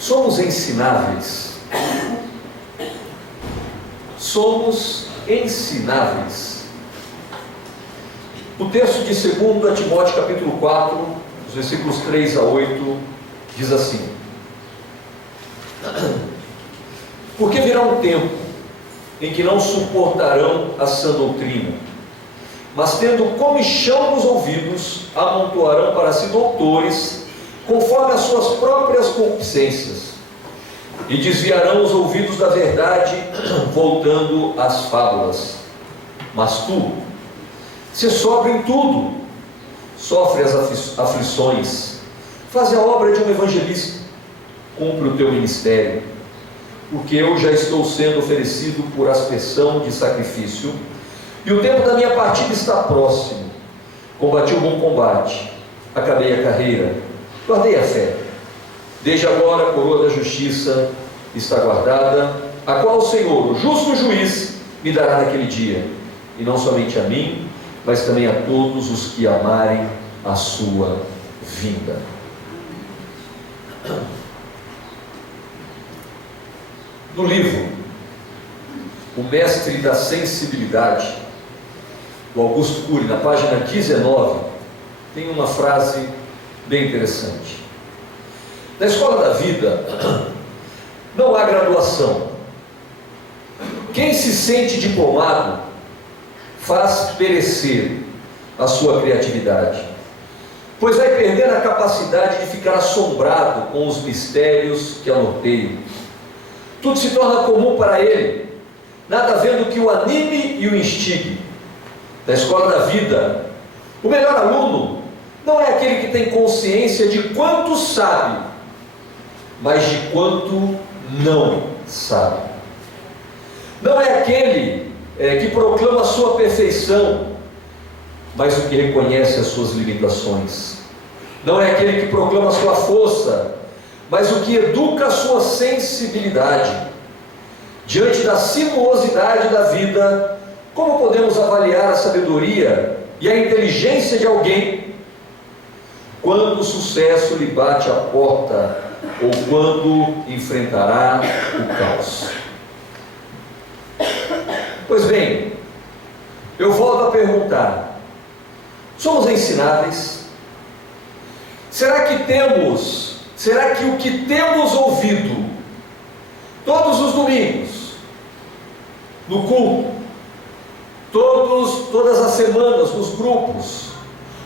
Somos ensináveis. Somos ensináveis. O texto de 2 Timóteo capítulo 4, os versículos 3 a 8, diz assim: porque virá um tempo em que não suportarão a sã doutrina, mas tendo comichão nos ouvidos, amontoarão para si doutores, conforme as suas próprias concupiscências, e desviarão os ouvidos da verdade, voltando às fábulas. Mas tu, se sóbrio em tudo, sofre as aflições, faz a obra de um evangelista, cumpre o teu ministério, porque eu já estou sendo oferecido por aspersão de sacrifício, e o tempo da minha partida está próximo. Combati o bom combate, acabei a carreira, guardei a fé. Desde agora a coroa da justiça está guardada, a qual o Senhor, o justo juiz, me dará naquele dia, e não somente a mim, mas também a todos os que amarem a sua vinda. No livro O Mestre da Sensibilidade, do Augusto Cury, na página 19, tem uma frase bem interessante. Na escola da vida não há graduação. Quem se sente diplomado faz perecer a sua criatividade, pois vai perder a capacidade de ficar assombrado com os mistérios que a norteiam. Tudo se torna comum para ele, nada havendo que o anime e o instigue. Na escola da vida, o melhor aluno não é aquele que tem consciência de quanto sabe, mas de quanto não sabe. Não é aquele que proclama a sua perfeição, mas o que reconhece as suas limitações. Não é aquele que proclama a sua força, mas o que educa a sua sensibilidade. Diante da sinuosidade da vida, como podemos avaliar a sabedoria e a inteligência de alguém quando o sucesso lhe bate à porta ou quando enfrentará o caos? Pois bem, eu volto a perguntar: somos ensináveis? Será que o que temos ouvido todos os domingos, no culto, todas as semanas, nos grupos,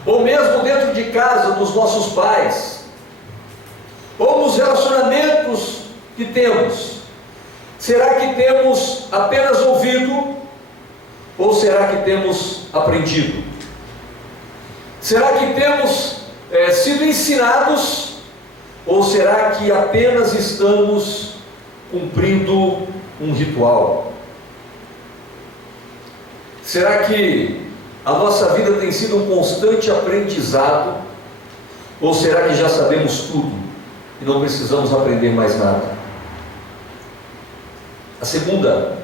ou mesmo dentro de casa dos nossos pais, ou nos relacionamentos que temos, será que temos apenas ouvido, ou será que temos aprendido? Será que temos sido ensinados, ou será que apenas estamos cumprindo um ritual? Será que a nossa vida tem sido um constante aprendizado, ou será que já sabemos tudo e não precisamos aprender mais nada? A segunda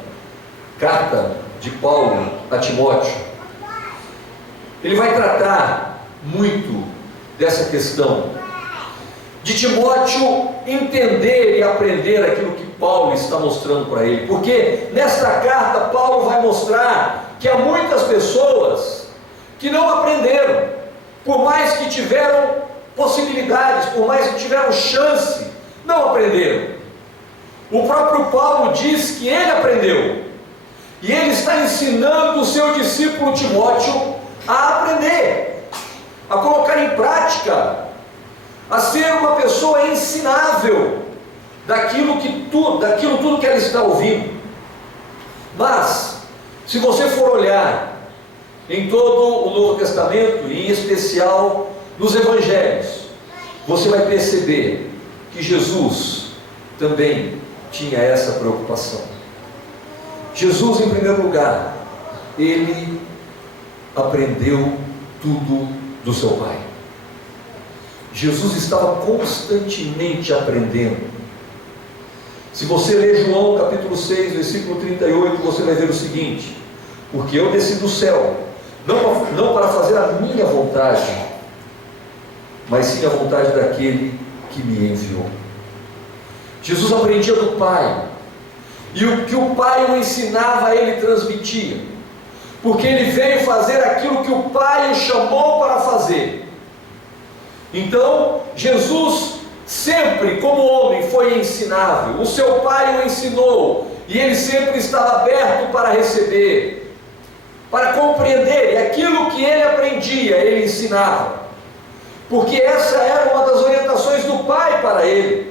carta de Paulo a Timóteo, ele vai tratar muito dessa questão de Timóteo entender e aprender aquilo que Paulo está mostrando para ele, porque nesta carta Paulo vai mostrar que há muitas pessoas que não aprenderam, por mais que tiveram possibilidades, por mais que tiveram chance, não aprenderam. O próprio Paulo diz que ele aprendeu, e ele está ensinando o seu discípulo Timóteo a aprender, a colocar em prática, a ser uma pessoa ensinável daquilo tudo que ela está ouvindo. Mas, se você for olhar em todo o Novo Testamento, e em especial nos Evangelhos, você vai perceber que Jesus também tinha essa preocupação. Jesus, em primeiro lugar, ele aprendeu tudo do seu Pai. Jesus estava constantemente aprendendo. Se você ler João capítulo 6, versículo 38, você vai ver o seguinte: porque eu desci do céu, não para fazer a minha vontade, mas sim a vontade daquele que me enviou. Jesus aprendia do Pai, e o que o Pai o ensinava, ele transmitia, porque ele veio fazer aquilo que o Pai o chamou para fazer. Então, Jesus sempre, como homem, foi ensinável. O seu Pai o ensinou, e ele sempre estava aberto para receber, para compreender, e aquilo que ele aprendia, ele ensinava, porque essa era uma das orientações do Pai para ele.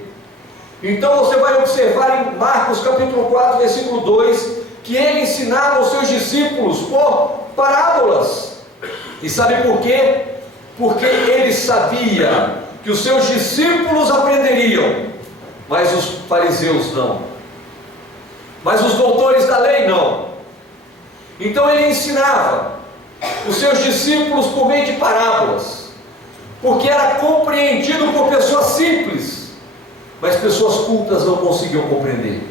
Então você vai observar em Marcos capítulo 4, versículo 2, que ele ensinava aos seus discípulos por parábolas. E sabe por quê? Porque ele sabia que os seus discípulos aprenderiam, mas os fariseus não, mas os doutores da lei não. Então ele ensinava os seus discípulos por meio de parábolas, porque era compreendido por pessoas simples, mas pessoas cultas não conseguiam compreender.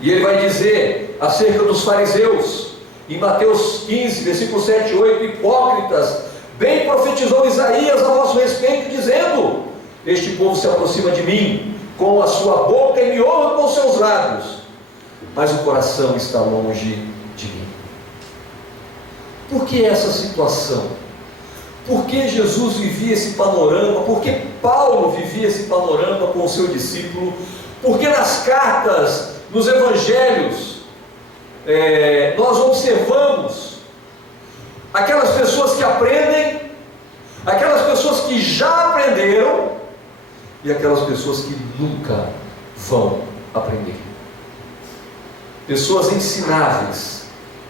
E ele vai dizer acerca dos fariseus, em Mateus 15, versículo 7 e 8, hipócritas, bem profetizou Isaías a vosso respeito, dizendo: este povo se aproxima de mim com a sua boca e me honra com os seus lábios, mas o coração está longe de mim. Por que essa situação? Por que Jesus vivia esse panorama? Por que Paulo vivia esse panorama com o seu discípulo? Porque nas cartas, nos evangelhos, nós observamos aquelas pessoas que aprendem, aquelas pessoas que já aprenderam e aquelas pessoas que nunca vão aprender. Pessoas ensináveis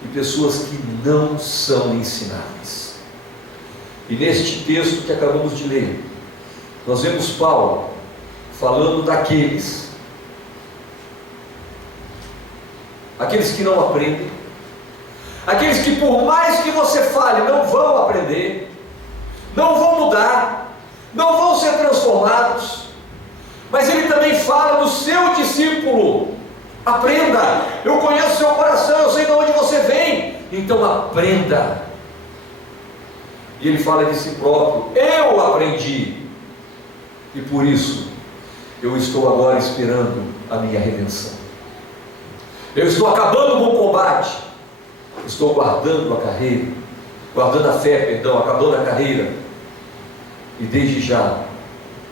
e pessoas que não são ensináveis. E neste texto que acabamos de ler, nós vemos Paulo falando daqueles que não aprendem, aqueles que por mais que você fale, não vão aprender, não vão mudar, não vão ser transformados. Mas ele também fala do seu discípulo: aprenda, eu conheço seu coração, eu sei de onde você vem, então aprenda. E ele fala de si próprio: eu aprendi, e por isso eu estou agora esperando a minha redenção. Eu estou acabando com o combate, estou guardando a carreira, guardando a fé, perdão, acabando a carreira, e desde já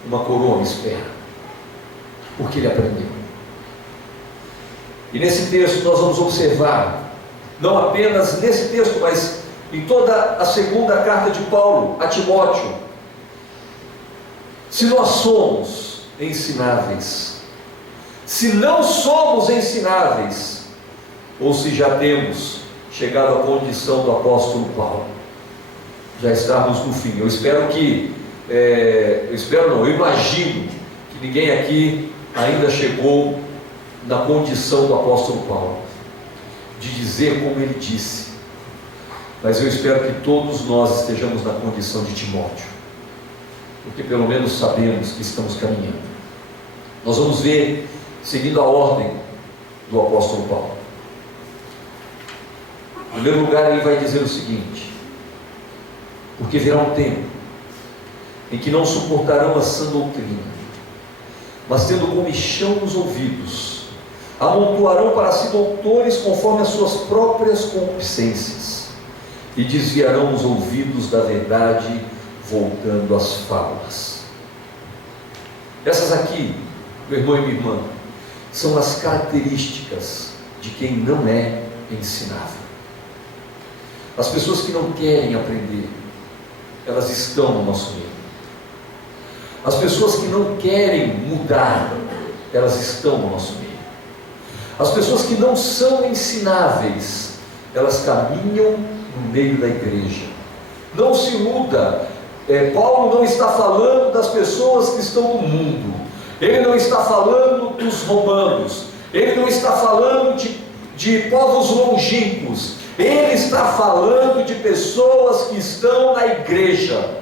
uma coroa me espera, porque ele aprendeu. E nesse texto nós vamos observar, não apenas nesse texto, mas em toda a segunda carta de Paulo a Timóteo, se nós somos ensináveis, se não somos ensináveis, ou se já temos chegado à condição do apóstolo Paulo, já estamos no fim. Eu espero que, eu imagino que ninguém aqui ainda chegou na condição do apóstolo Paulo, de dizer como ele disse, mas eu espero que todos nós estejamos na condição de Timóteo, porque pelo menos sabemos que estamos caminhando. Nós vamos ver, seguindo a ordem do apóstolo Paulo. Em primeiro lugar, ele vai dizer o seguinte: porque virá um tempo em que não suportarão a sã doutrina, mas tendo comichão nos ouvidos, amontoarão para si doutores conforme as suas próprias concupiscências, e desviarão os ouvidos da verdade, voltando às fábulas. Essas aqui, meu irmão e minha irmã, são as características de quem não é ensinável. As pessoas que não querem aprender, elas estão no nosso meio. As pessoas que não querem mudar, elas estão no nosso meio. As pessoas que não são ensináveis, elas caminham no meio da igreja. Não se iluda, Paulo não está falando das pessoas que estão no mundo, ele não está falando dos romanos, ele não está falando de povos longínquos, ele está falando de pessoas que estão na igreja,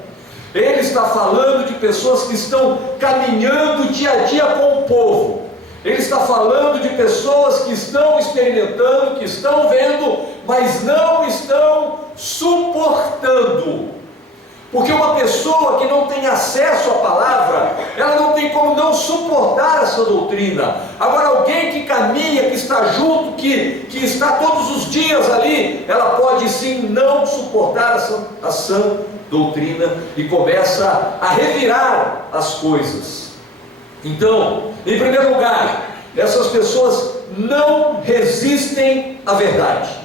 ele está falando de pessoas que estão caminhando dia a dia com o povo, ele está falando de pessoas que estão experimentando, que estão vendo, mas não estão suportando, Porque uma pessoa que não tem acesso à palavra, ela não tem como não suportar essa doutrina. Agora, alguém que caminha, que está junto, que está todos os dias ali, ela pode sim não suportar a sã doutrina e começa a revirar as coisas. Então, em primeiro lugar, essas pessoas não resistem à verdade.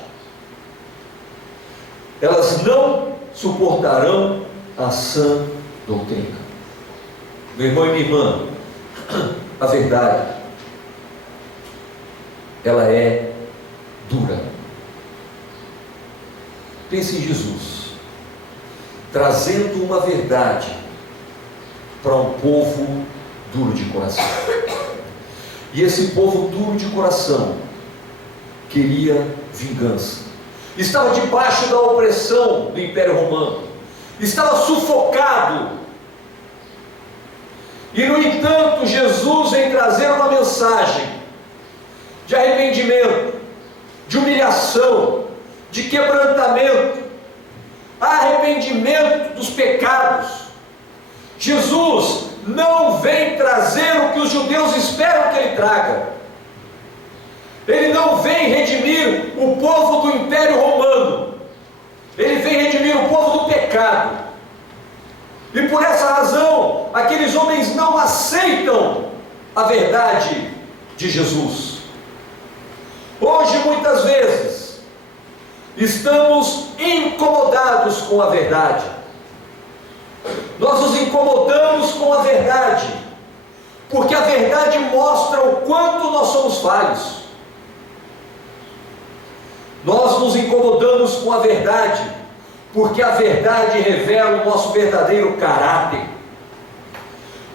Elas não suportarão a sã doutrina. Meu irmão e minha irmã, a verdade, ela é dura. Pense em Jesus, trazendo uma verdade para um povo duro de coração. E esse povo duro de coração queria vingança. Estava debaixo da opressão do Império Romano. Estava sufocado. E no entanto, Jesus vem trazer uma mensagem de arrependimento, de humilhação, de quebrantamento, arrependimento dos pecados. Jesus não vem trazer o que os judeus esperam que ele traga. Ele não vem redimir o povo do Império Romano. Ele vem redimir o povo do pecado. E por essa razão, aqueles homens não aceitam a verdade de Jesus. Hoje, muitas vezes, estamos incomodados com a verdade. Nós nos incomodamos com a verdade, porque a verdade mostra o quanto nós somos falhos. Nós nos incomodamos com a verdade, porque a verdade revela o nosso verdadeiro caráter.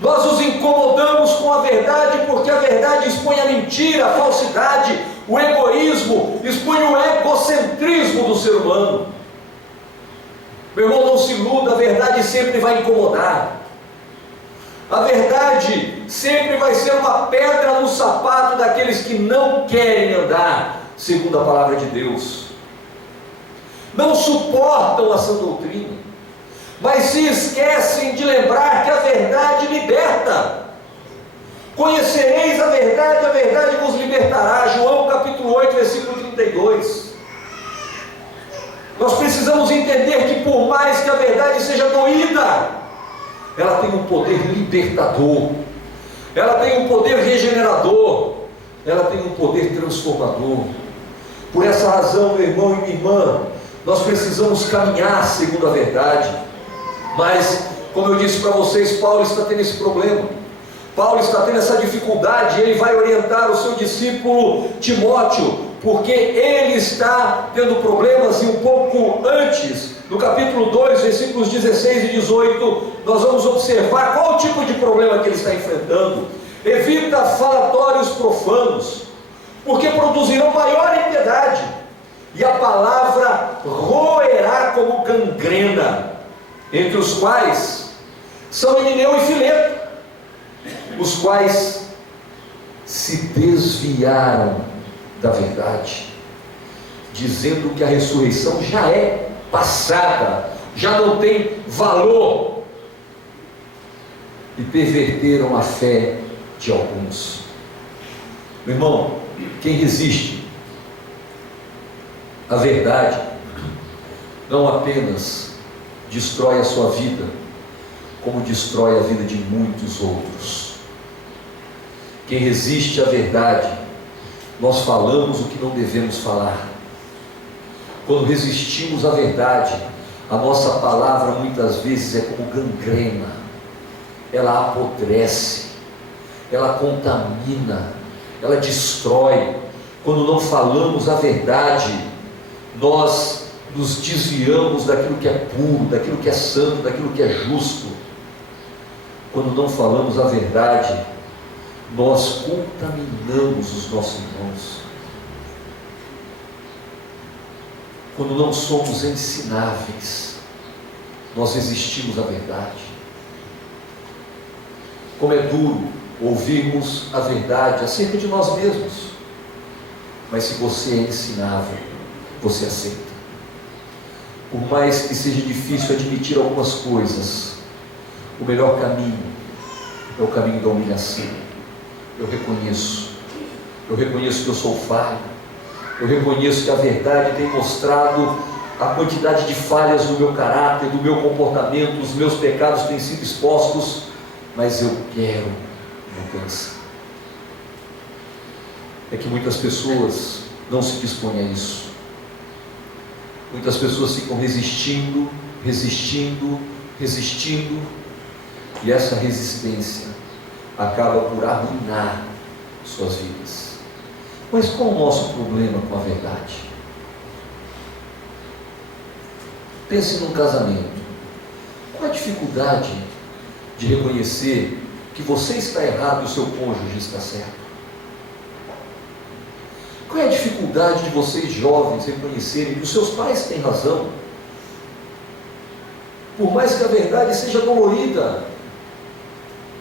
Nós nos incomodamos com a verdade, porque a verdade expõe a mentira, a falsidade, o egoísmo, expõe o egocentrismo do ser humano. Meu irmão, não se iluda, a verdade sempre vai incomodar. A verdade sempre vai ser uma pedra no sapato daqueles que não querem andar segundo a palavra de Deus. Não suportam a sã doutrina, mas se esquecem de lembrar que a verdade liberta. Conhecereis a verdade vos libertará. João capítulo 8, versículo 32. Nós precisamos entender que por mais que a verdade seja doída, ela tem um poder libertador, ela tem um poder regenerador, ela tem um poder transformador. Por essa razão, meu irmão e minha irmã, nós precisamos caminhar segundo a verdade. Mas, como eu disse para vocês, Paulo está tendo esse problema. Paulo está tendo essa dificuldade, e ele vai orientar o seu discípulo Timóteo, porque ele está tendo problemas. E um pouco antes, no capítulo 2, versículos 16 e 18, nós vamos observar qual o tipo de problema que ele está enfrentando. Evita falatórios profanos, porque produzirão maior impiedade, e a palavra roerá como gangrena, entre os quais são Himeneu e Fileto, os quais se desviaram da verdade, dizendo que a ressurreição já é passada, já não tem valor, e perverteram a fé de alguns. Meu irmão, quem resiste à verdade não apenas destrói a sua vida, como destrói a vida de muitos outros. Quem resiste à verdade, nós falamos o que não devemos falar. Quando resistimos à verdade, a nossa palavra muitas vezes é como gangrena, ela apodrece, ela contamina, ela destrói. Quando não falamos a verdade, nós nos desviamos daquilo que é puro, daquilo que é santo, daquilo que é justo. Quando não falamos a verdade, nós contaminamos os nossos irmãos. Quando não somos ensináveis, nós resistimos à verdade. Como é duro ouvirmos a verdade acerca de nós mesmos, mas se você é ensinável, você aceita. por mais que seja difícil admitir algumas coisas, o melhor caminho é o caminho da humilhação. Eu reconheço que eu sou falho, eu reconheço que a verdade tem mostrado a quantidade de falhas do meu caráter, do meu comportamento, os meus pecados têm sido expostos, mas eu quero mudança. É que muitas pessoas não se dispõem a isso. Muitas pessoas ficam resistindo, e essa resistência acaba por arruinar suas vidas. Mas qual o nosso problema com a verdade? Pense num casamento. Qual a dificuldade de reconhecer que você está errado e o seu cônjuge está certo? Qual é a dificuldade de vocês jovens reconhecerem que os seus pais têm razão? Por mais que a verdade seja dolorida,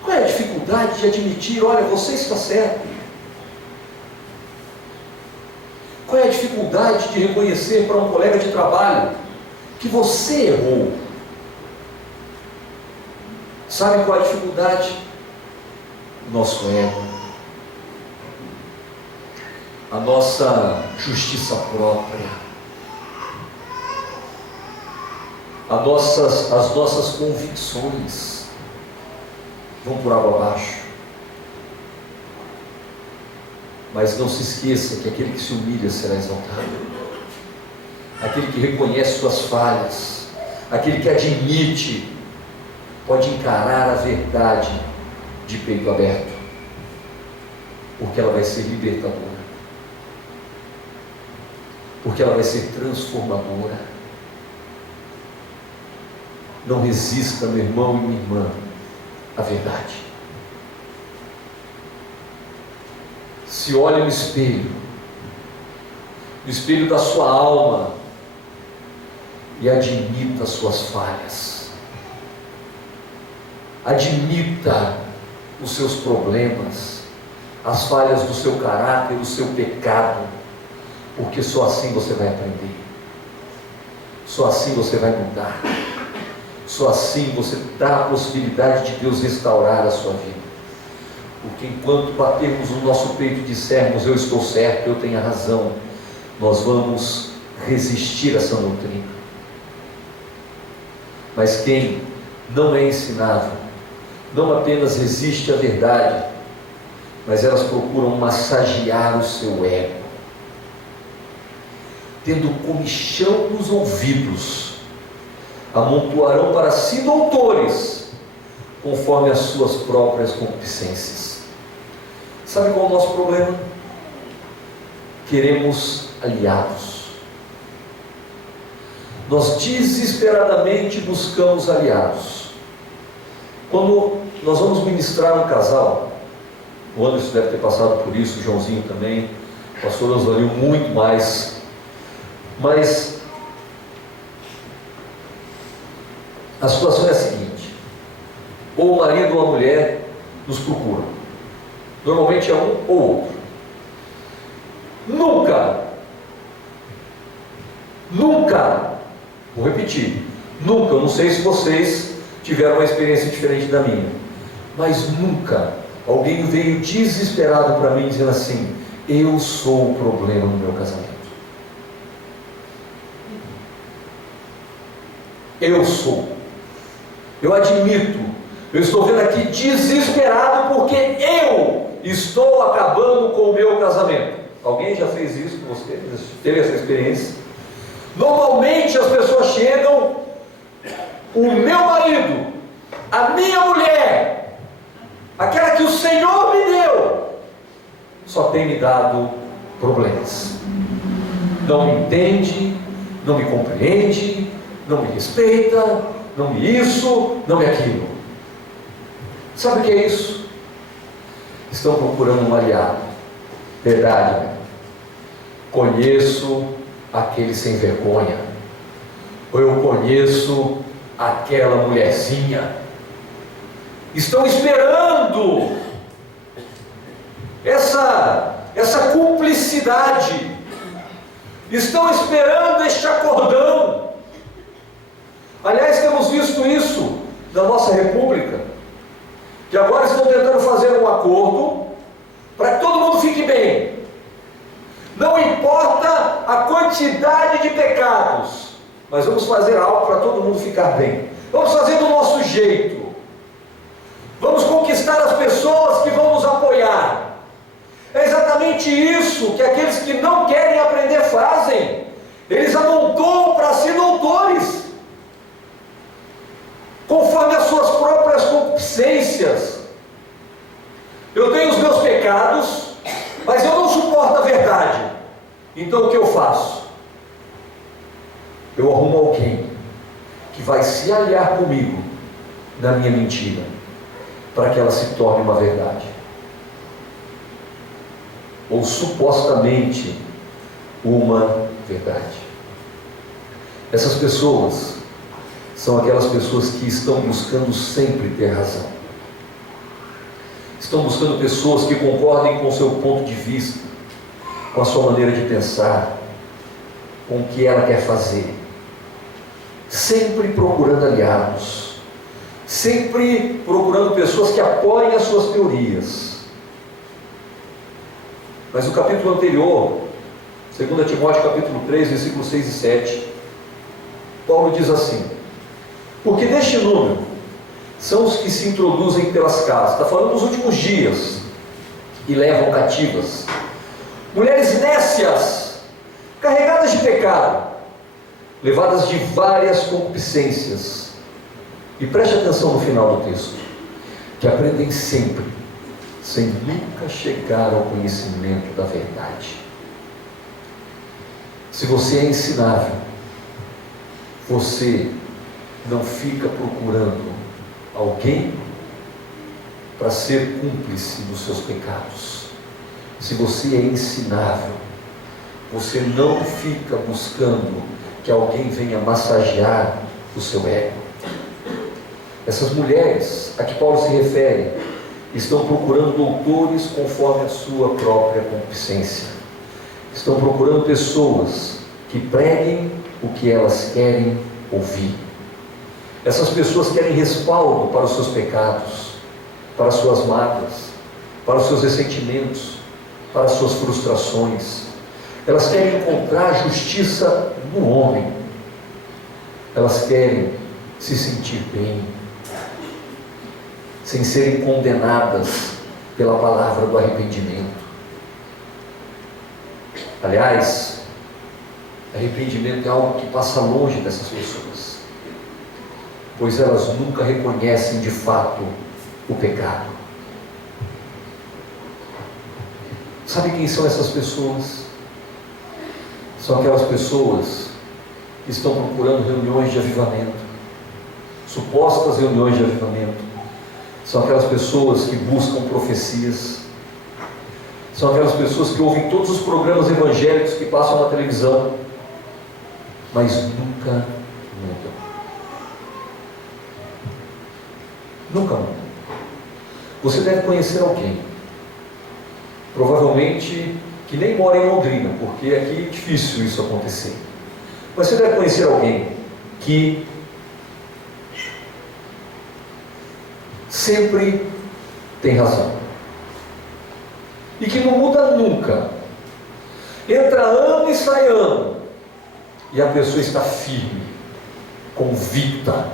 qual é a dificuldade de admitir, olha, você está certo? Qual é a dificuldade de reconhecer para um colega de trabalho que você errou? Sabe qual é a dificuldade? O nosso ego, a nossa justiça própria, as nossas convicções vão por água abaixo. Mas não se esqueça que aquele que se humilha será exaltado, aquele que reconhece suas falhas, aquele que admite, pode encarar a verdade de peito aberto, porque ela vai ser libertadora, porque ela vai ser transformadora. Não resista, meu irmão e minha irmã, à verdade. Se olhe no espelho da sua alma, e admita as suas falhas, admita os seus problemas, as falhas do seu caráter, o seu pecado, porque só assim você vai aprender, só assim você vai mudar, só assim você dá a possibilidade de Deus restaurar a sua vida. Porque enquanto batermos no nosso peito e dissermos eu estou certo, eu tenho a razão, nós vamos resistir a essa doutrina. Mas quem não é ensinado, não apenas resiste à verdade, mas elas procuram massagear o seu ego, tendo comichão nos ouvidos, amontoarão para si doutores, conforme as suas próprias concupiscências. Sabe qual é o nosso problema? Queremos aliados. Nós desesperadamente buscamos aliados. Quando nós vamos ministrar um casal, o Anderson deve ter passado por isso, o Joãozinho também, o pastor Osvalio muito mais, mas a situação é a seguinte: ou o marido ou a mulher nos procuram, normalmente é um ou outro. Nunca, vou repetir, nunca, eu não sei se vocês tiveram uma experiência diferente da minha, mas nunca alguém veio desesperado para mim dizendo assim: eu sou o problema no meu casamento. Eu admito, eu estou vendo aqui desesperado porque eu estou acabando com o meu casamento. Alguém já fez isso com você? Teve essa experiência? Normalmente as pessoas chegam: o meu marido, a minha mulher, aquela que o Senhor me deu, só tem me dado problemas. Não me entende, não me compreende, não me respeita, não me isso, não me aquilo. Sabe o que é isso? Estão procurando um aliado. Verdade, né? Conheço aquele sem vergonha, ou eu conheço aquela mulherzinha. Estão esperando essa cumplicidade, estão esperando este acordão. Aliás, temos visto isso na nossa república, que agora estão tentando fazer um acordo para que todo mundo fique bem. Não importa a quantidade de pecados, mas vamos fazer algo para todo mundo ficar bem. Vamos fazer do nosso jeito. Vamos conquistar as pessoas que vão nos apoiar. É exatamente isso que aqueles que não querem aprender fazem. Eles amontoam para si doutores, conforme as suas próprias concupiscências. Eu tenho os meus pecados, mas eu não suporto a verdade. Então o que eu faço? Eu arrumo alguém que vai se aliar comigo na minha mentira, para que ela se torne uma verdade, ou supostamente uma verdade. Essas pessoas são aquelas pessoas que estão buscando sempre ter razão. Estão buscando pessoas que concordem com o seu ponto de vista, com a sua maneira de pensar, com o que ela quer fazer. Sempre procurando aliados, sempre procurando pessoas que apoiem as suas teorias. Mas no capítulo anterior, 2 Timóteo capítulo 3, versículos 6 e 7, Paulo diz assim: porque deste número são os que se introduzem pelas casas, está falando dos últimos dias, e levam cativas mulheres nécias, carregadas de pecado, levadas de várias concupiscências. E preste atenção no final do texto, que aprendem sempre, sem nunca chegar ao conhecimento da verdade. Se você é ensinável, você não fica procurando alguém para ser cúmplice dos seus pecados. Se você é ensinável, você não fica buscando que alguém venha massagear o seu ego. Essas mulheres a que Paulo se refere estão procurando doutores conforme a sua própria concupiscência. Estão procurando pessoas que preguem o que elas querem ouvir. Essas pessoas querem respaldo para os seus pecados, para as suas mágoas, para os seus ressentimentos, para as suas frustrações. Elas querem encontrar justiça no homem. Elas querem se sentir bem, sem serem condenadas pela palavra do arrependimento. Aliás, arrependimento é algo que passa longe dessas pessoas, pois elas nunca reconhecem de fato o pecado. Sabe quem são essas pessoas? São aquelas pessoas que estão procurando reuniões de avivamento, supostas reuniões de avivamento. São aquelas pessoas que buscam profecias. São aquelas pessoas que ouvem todos os programas evangélicos que passam na televisão, mas nunca mudam. Nunca mudam. Você deve conhecer alguém, provavelmente que nem mora em Londrina, porque aqui é difícil isso acontecer. Mas você deve conhecer alguém que sempre tem razão e que não muda nunca. Entra ano e sai ano, e a pessoa está firme, convicta,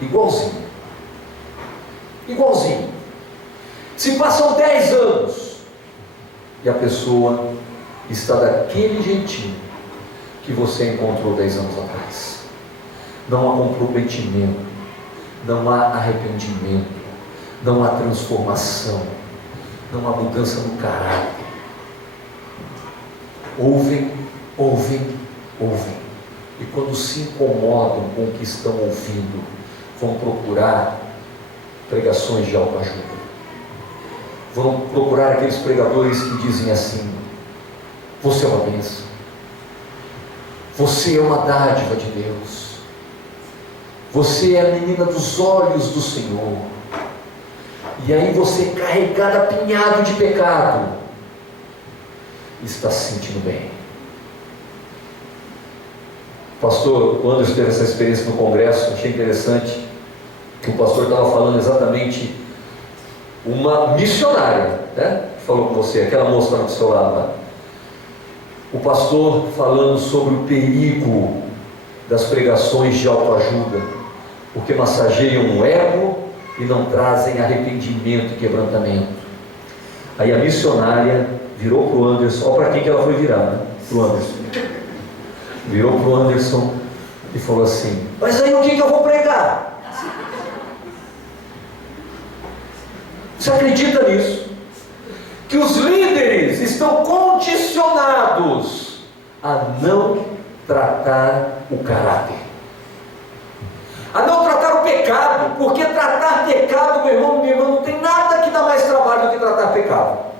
igualzinho. Se passam 10 anos e a pessoa está daquele jeitinho que você encontrou 10 anos atrás. Não há comprometimento, não há arrependimento, não há transformação, não há mudança no caráter. Ouvem, e quando se incomodam com o que estão ouvindo, vão procurar pregações de autoajuda. Vão procurar aqueles pregadores que dizem assim: você é uma bênção, você é uma dádiva de Deus, você é a menina dos olhos do Senhor. E aí você, carregado, apinhado de pecado, está se sentindo bem. O pastor Anderson teve essa experiência no congresso, achei interessante, que o pastor estava falando exatamente uma missionária, né? Que falou com você, aquela moça que estava do seu lado lá. O pastor falando sobre o perigo das pregações de autoajuda, porque massageiam o ego e não trazem arrependimento e quebrantamento. Aí a missionária virou para o Anderson, olha para quem que ela foi virar, né? Para o Anderson. Virou para o Anderson e falou assim: mas aí o que eu vou pregar? Você acredita nisso? Que os líderes estão condicionados a não tratar o caráter, a não tratar o pecado, porque tratar pecado, meu irmão, minha irmã, não tem nada que dá mais trabalho do que tratar pecado.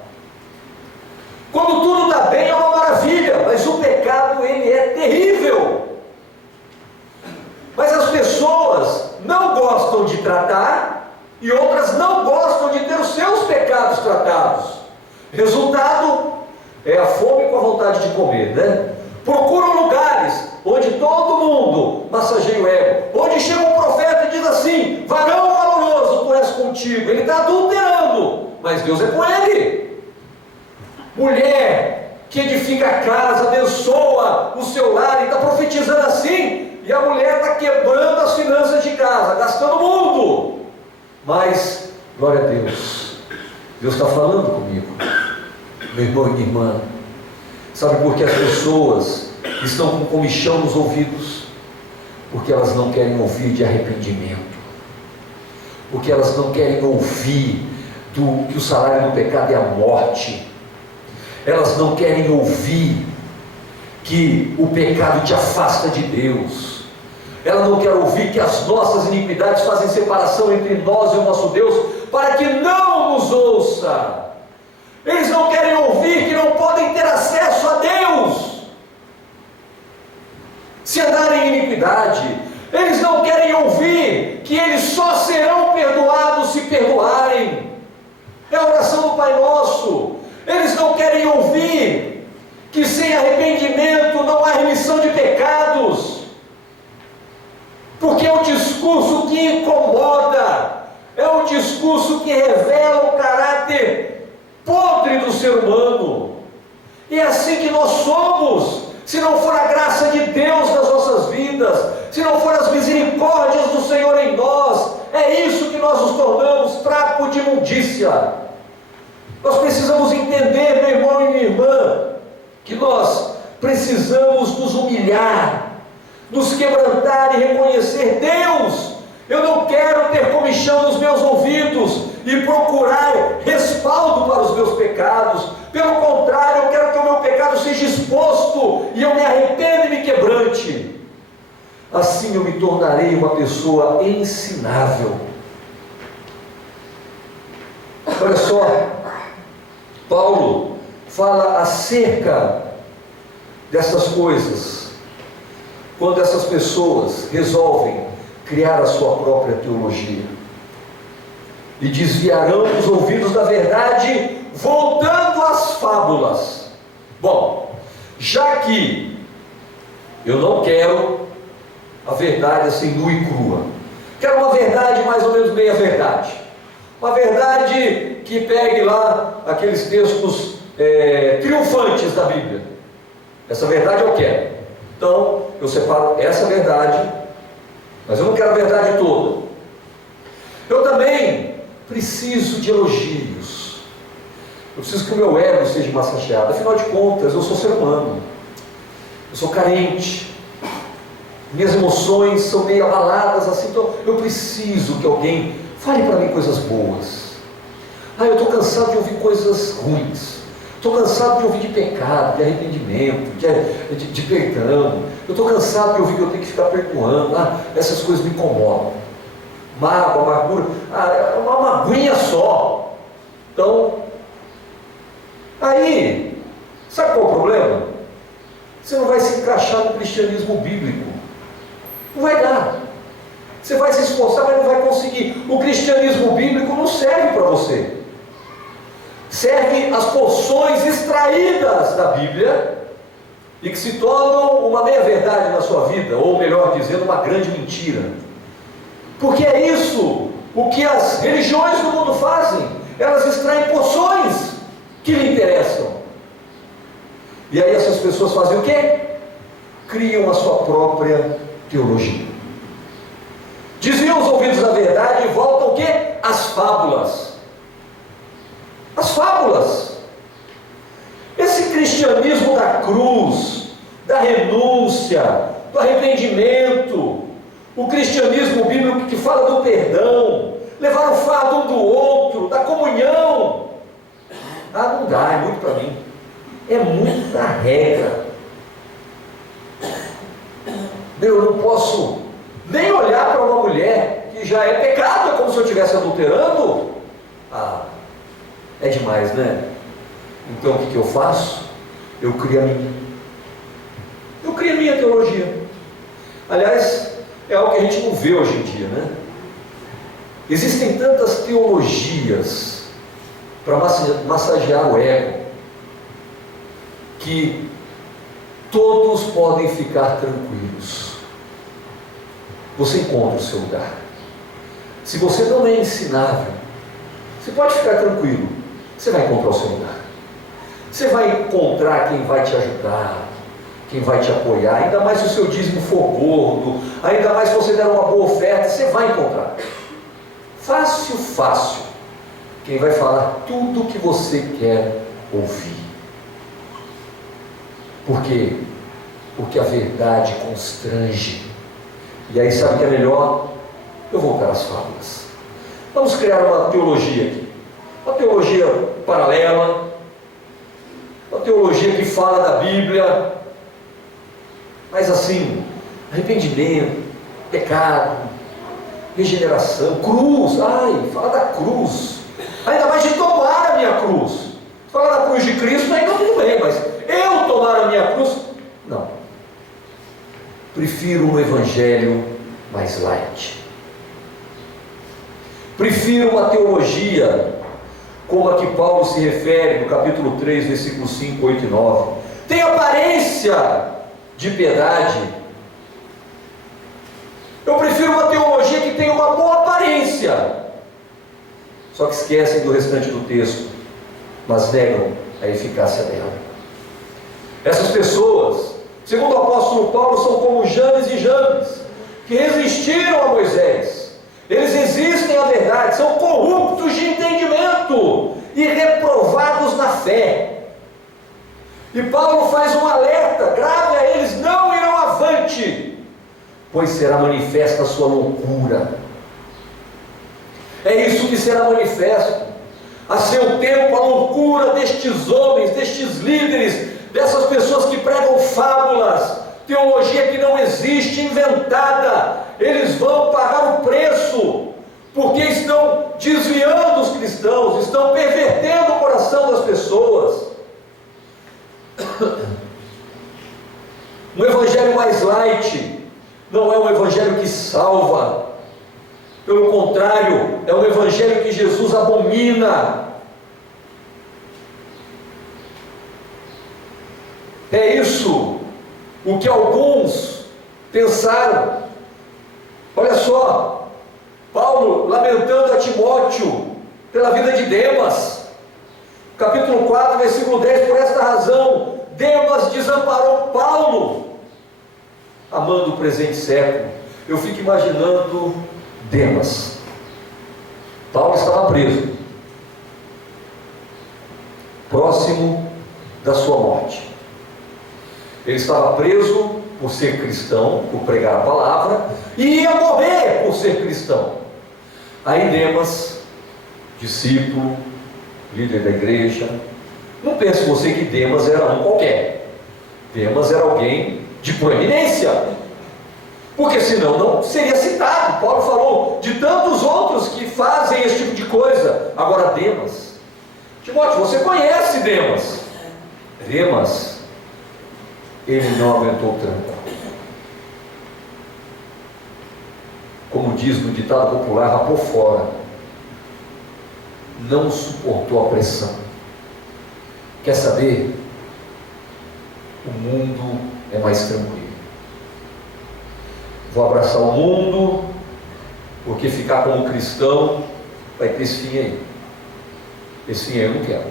Quando tudo está bem é uma maravilha, mas o pecado, ele é terrível. Mas as pessoas não gostam de tratar e outras não gostam de ter os seus pecados tratados. Resultado é a fome com a vontade de comer, né? Procuram lugares onde todo mundo massageia o ego, onde chega um profeta e diz assim: varão valoroso, tu és contigo. Ele está adulterando, mas Deus é com ele. Mulher que edifica a casa, abençoa o seu lar, e está profetizando assim, e a mulher está quebrando as finanças de casa, gastando o mundo. Mas, glória a Deus, Deus está falando comigo, meu irmão e minha irmã. Sabe por que as pessoas estão com comichão nos ouvidos? Porque elas não querem ouvir de arrependimento, porque elas não querem ouvir que o salário do pecado é a morte. Elas não querem ouvir que o pecado te afasta de Deus. Ela não quer ouvir que as nossas iniquidades fazem separação entre nós e o nosso Deus, para que não nos ouça. Eles não querem ouvir que não podem ter acesso a Deus se andarem em iniquidade. Eles não querem ouvir que eles só serão perdoados se perdoarem. É a oração do Pai Nosso. Eles não querem ouvir que sem arrependimento não há remissão de pecados, porque é um discurso que incomoda, é um discurso que revela o caráter podre do ser humano. E é assim que nós somos. Se não for a graça de Deus nas nossas vidas, se não for as misericórdias do Senhor em nós, é isso que nós nos tornamos, trapo de imundícia. Nós precisamos entender, meu irmão e minha irmã, que nós precisamos nos humilhar, nos quebrantar e reconhecer: Deus, eu não quero ter comichão nos meus ouvidos e procurar respaldo para os meus pecados. Pelo contrário, eu quero que o meu pecado seja exposto e eu me arrependa e me quebrante. Assim eu me tornarei uma pessoa ensinável. Olha só, Paulo fala acerca dessas coisas, quando essas pessoas resolvem criar a sua própria teologia e desviarão os ouvidos da verdade, voltando às fábulas. Bom, já que eu não quero a verdade assim nua e crua, quero uma verdade mais ou menos meia verdade, uma verdade que pegue lá aqueles textos triunfantes da Bíblia. Essa verdade eu quero. Então eu separo essa verdade, mas eu não quero a verdade toda. Eu também preciso de elogios. Eu preciso que o meu ego seja massageado. Afinal de contas, eu sou ser humano, eu sou carente, minhas emoções são meio abaladas assim. Então eu preciso que alguém fale para mim coisas boas. Eu estou cansado de ouvir coisas ruins, estou cansado de ouvir de pecado, de arrependimento, de perdão. Eu estou cansado de ouvir que eu tenho que ficar perdoando. Essas coisas me incomodam. Mágoa, amargura, é uma maguinha só. Então, aí, sabe qual é o problema? Você não vai se encaixar no cristianismo bíblico. Não vai dar. Você vai se esforçar, mas não vai conseguir. O cristianismo bíblico não serve para você. Serve as porções extraídas da Bíblia e que se tornam uma meia-verdade na sua vida, ou melhor dizendo, uma grande mentira. Porque é isso o que as religiões do mundo fazem. Elas extraem porções que lhe interessam. E aí essas pessoas fazem o quê? Criam a sua própria teologia. Desviam os ouvidos da verdade e voltam o quê? Às fábulas. As fábulas. Esse cristianismo da cruz, da renúncia, do arrependimento, o cristianismo bíblico que fala do perdão, levar o fardo um do outro, da comunhão. Ah, não dá, é muito para mim. É muita regra. Eu não posso nem olhar para uma mulher que já é pecado, é como se eu estivesse adulterando. Ah, é demais, né? Então o que eu faço? Eu crio a minha. Eu crio a minha teologia. Aliás, é algo que a gente não vê hoje em dia, né? Existem tantas teologias para massagear o ego, que todos podem ficar tranquilos. Você encontra o seu lugar. Se você não é ensinável, você pode ficar tranquilo. Você vai encontrar o seu lugar. Você vai encontrar quem vai te ajudar, quem vai te apoiar. Ainda mais se o seu dízimo for gordo, ainda mais se você der uma boa oferta, você vai encontrar. Fácil, fácil. Quem vai falar tudo o que você quer ouvir. Por quê? Porque a verdade constrange. E aí sabe o que é melhor? Eu vou voltar às fábulas. Vamos criar uma teologia aqui. Uma teologia paralela. Uma teologia que fala da Bíblia. Mas assim, arrependimento, pecado, regeneração, cruz. Ai, fala da cruz. Ainda mais de tomar a minha cruz. Falar da cruz de Cristo, ainda tudo bem, mas eu tomar a minha cruz, não. Prefiro um evangelho mais light. Prefiro uma teologia como a que Paulo se refere no capítulo 3, versículos 5, 8 e 9. Tem aparência de piedade. Eu prefiro uma teologia que tenha uma boa aparência. Só que esquecem do restante do texto, mas negam a eficácia dela. Essas pessoas, segundo o apóstolo Paulo, são como Janes e Jambres, que resistiram a Moisés. Eles resistem à verdade, são corruptos de entendimento e reprovados na fé. E Paulo faz um alerta grave a eles: não irão avante, pois será manifesta a sua loucura. É isso que será manifesto. A seu tempo, a loucura destes homens, destes líderes, dessas pessoas que pregam fábulas, teologia que não existe, inventada. Eles vão pagar o preço, porque estão desviando os cristãos, estão pervertendo o coração das pessoas. Um evangelho mais light não é um evangelho que salva. Pelo contrário, é um evangelho que Jesus abomina. É isso o que alguns pensaram. Olha só, Paulo lamentando a Timóteo pela vida de Demas, capítulo 4, versículo 10, por esta razão Demas desamparou Paulo, amando o presente século. Eu fico imaginando Demas. Paulo estava preso, próximo da sua morte. Ele estava preso por ser cristão, por pregar a palavra, e ia morrer por ser cristão. Aí Demas, discípulo, líder da igreja, não pense você que Demas era um qualquer. Demas era alguém de proeminência, porque senão não seria citado. Paulo falou de tantos outros que fazem esse tipo de coisa. Agora Demas, Timóteo, você conhece Demas. Demas, ele não aguentou o tranco. Como diz no ditado popular, rapou fora. Não suportou a pressão. Quer saber? o mundo é mais tranquilo. Vou abraçar o mundo, porque ficar como cristão vai ter esse fim aí. Esse fim aí eu não quero.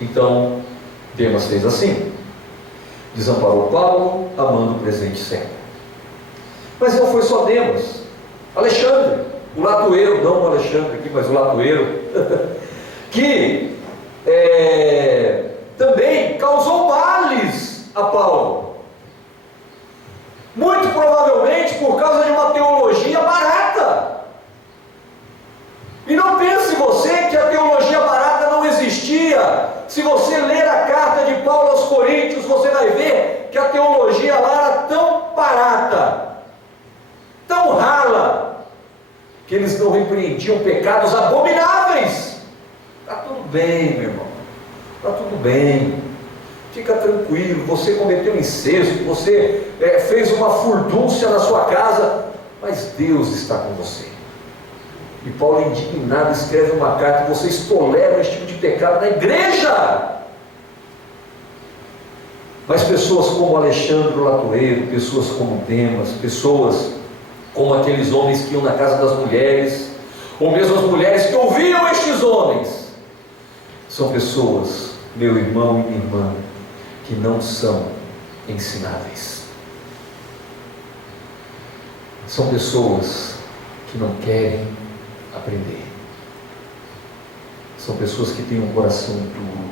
Então, Demas fez assim: desamparou Paulo, amando o presente sempre. Mas não foi só Demas. Alexandre, o latoeiro, não o Alexandre aqui, mas o latoeiro, que também causou males a Paulo. Muito provavelmente por causa de uma teologia barata. E não pense você que a teologia barata não existia. Se você ler a carta de Paulo aos Coríntios, você vai ver que a teologia lá era tão barata, tão rala, que eles não repreendiam pecados abomináveis. Está tudo bem, meu irmão, está tudo bem. Fica tranquilo, você cometeu incesto, você fez uma furdúncia na sua casa, mas Deus está com você. E Paulo, indignado, escreve uma carta: vocês toleram esse tipo de pecado na igreja. Mas pessoas como Alexandre o latoeiro, pessoas como Demas, pessoas como aqueles homens que iam na casa das mulheres, ou mesmo as mulheres que ouviam estes homens, são pessoas, meu irmão e minha irmã, que não são ensináveis. São pessoas que não querem aprender. São pessoas que têm um coração duro.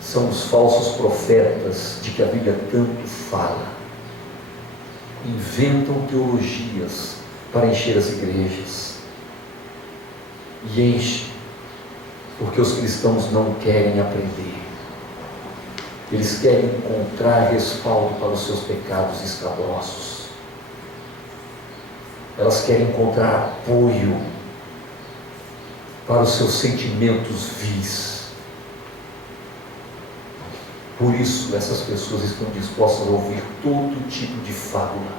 São os falsos profetas de que a Bíblia tanto fala. Inventam teologias para encher as igrejas. E enchem, porque os cristãos não querem aprender. Eles querem encontrar respaldo para os seus pecados escabrosos. Elas querem encontrar apoio para os seus sentimentos vis. Por isso, essas pessoas estão dispostas a ouvir todo tipo de fábula,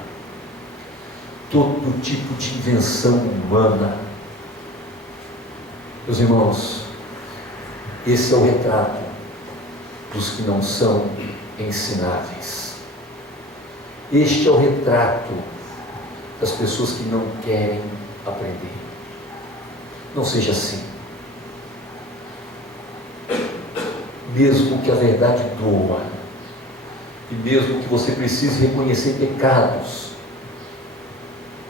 todo tipo de invenção humana. Meus irmãos, esse é o retrato dos que não são ensináveis. Este é o retrato das pessoas que não querem aprender. Não seja assim. Mesmo que a verdade doa, e mesmo que você precise reconhecer pecados,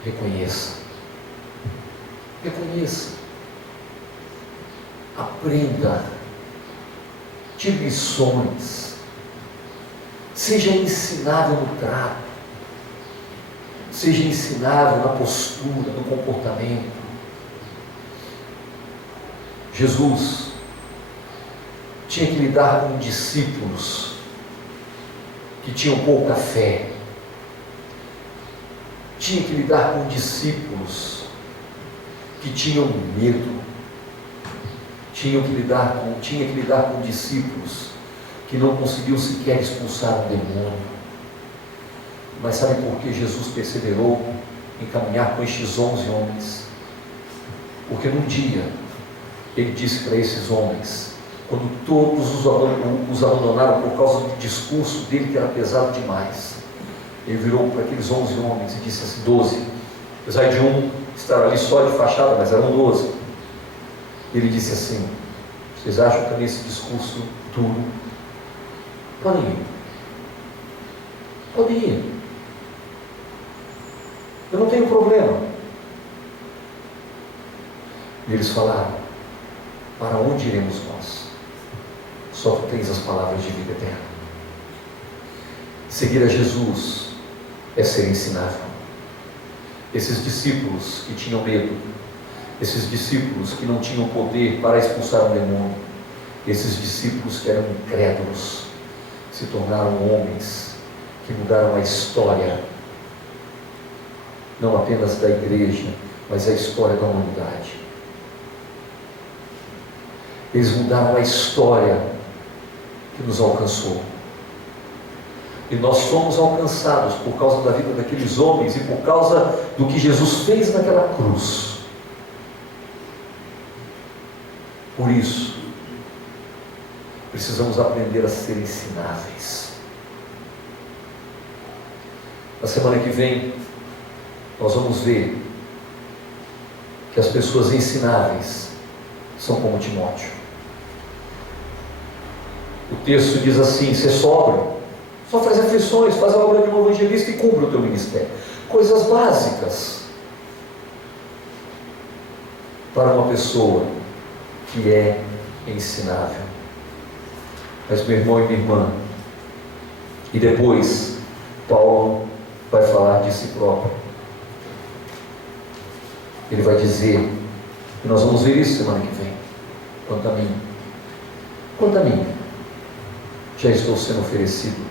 reconheça. Aprenda. Tire lições. Seja ensinável no trato. Seja ensinável na postura, no comportamento. Jesus tinha que lidar com discípulos que tinham pouca fé. Tinha que lidar com discípulos que tinham medo. Tinha que lidar com discípulos que não conseguiam sequer expulsar um demônio. Mas sabe por que Jesus perseverou em caminhar com estes 11 homens? Porque num dia ele disse para esses homens, quando todos os abandonaram por causa do discurso dele que era pesado demais, ele virou para aqueles 11 homens e disse assim, 12, apesar de um estar ali só de fachada, mas eram 12. Ele disse assim: vocês acham que nesse discurso duro podem ir, eu não tenho problema. E eles falaram: para onde iremos nós? Só tu tens as palavras de vida eterna. Seguir a Jesus é ser ensinável. Esses discípulos que tinham medo, esses discípulos que não tinham poder para expulsar um demônio, esses discípulos que eram incrédulos, se tornaram homens que mudaram a história, não apenas da igreja, mas a história da humanidade. Eles mudaram a história que nos alcançou. E nós fomos alcançados por causa da vida daqueles homens e por causa do que Jesus fez naquela cruz. Por isso, precisamos aprender a ser ensináveis. Na semana que vem, nós vamos ver que as pessoas ensináveis são como Timóteo. O texto diz assim: ser sóbrio, só faz aflições, faz a obra de um evangelista e cumpre o teu ministério. Coisas básicas para uma pessoa que é ensinável. Mas meu irmão e minha irmã, e depois Paulo vai falar de si próprio. Ele vai dizer, e nós vamos ver isso semana que vem: quanto a mim, já estou sendo oferecido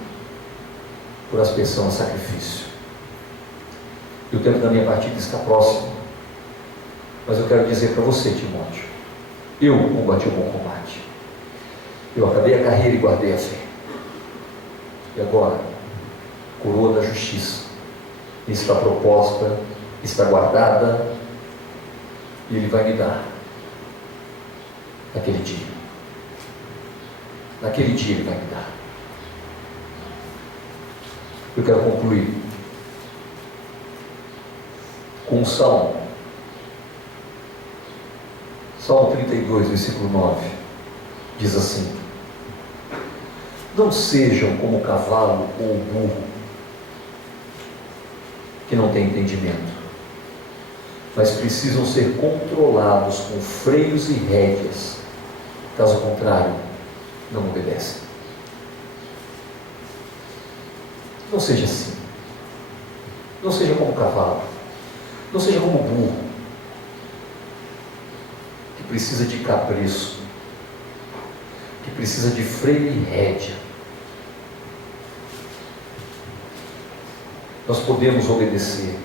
por aspersão a sacrifício, e o tempo da minha partida está próximo. Mas eu quero dizer para você, Timóteo, eu combati o bom combate, eu acabei a carreira e guardei a fé, e agora, coroa da justiça está proposta, está guardada, e Ele vai me dar naquele dia. Naquele dia Ele vai me dar. Eu quero concluir com um salmo. Salmo 32, versículo 9. Diz assim: não sejam como o cavalo ou o burro, que não tem entendimento, mas precisam ser controlados com freios e rédeas, caso contrário, não obedecem. Não seja assim. Não seja como o cavalo, não seja como o burro, que precisa de cabresto, que precisa de freio e rédea. Nós podemos obedecer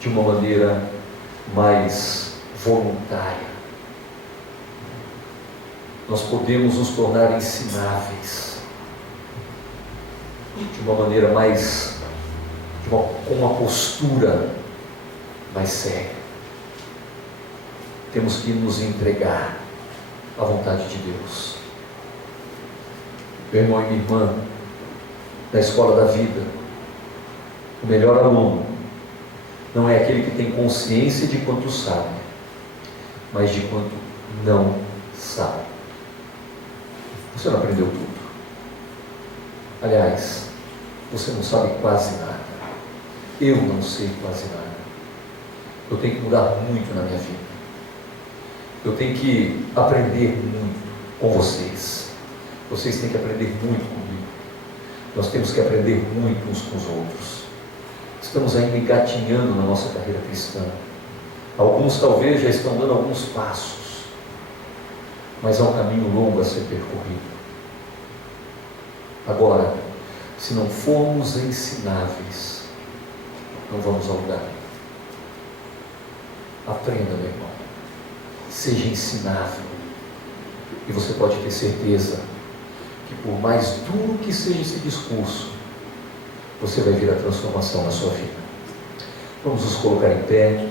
de uma maneira mais voluntária. Nós podemos nos tornar ensináveis de uma maneira mais, com uma postura mais séria. Temos que nos entregar à vontade de Deus. Meu irmão e minha irmã, na escola da vida, o melhor aluno não é aquele que tem consciência de quanto sabe, mas de quanto não sabe. Você não aprendeu tudo. Aliás, você não sabe quase nada. Eu não sei quase nada. Eu tenho que mudar muito na minha vida. Eu tenho que aprender muito com vocês. Vocês têm que aprender muito comigo. Nós temos que aprender muito uns com os outros. Estamos ainda engatinhando na nossa carreira cristã. Alguns talvez já estão dando alguns passos, mas há um caminho longo a ser percorrido. Agora, se não formos ensináveis, não vamos ao lugar. Aprenda, meu irmão. Seja ensinável. E você pode ter certeza que, por mais duro que seja esse discurso, você vai ver a transformação na sua vida. Vamos nos colocar em pé.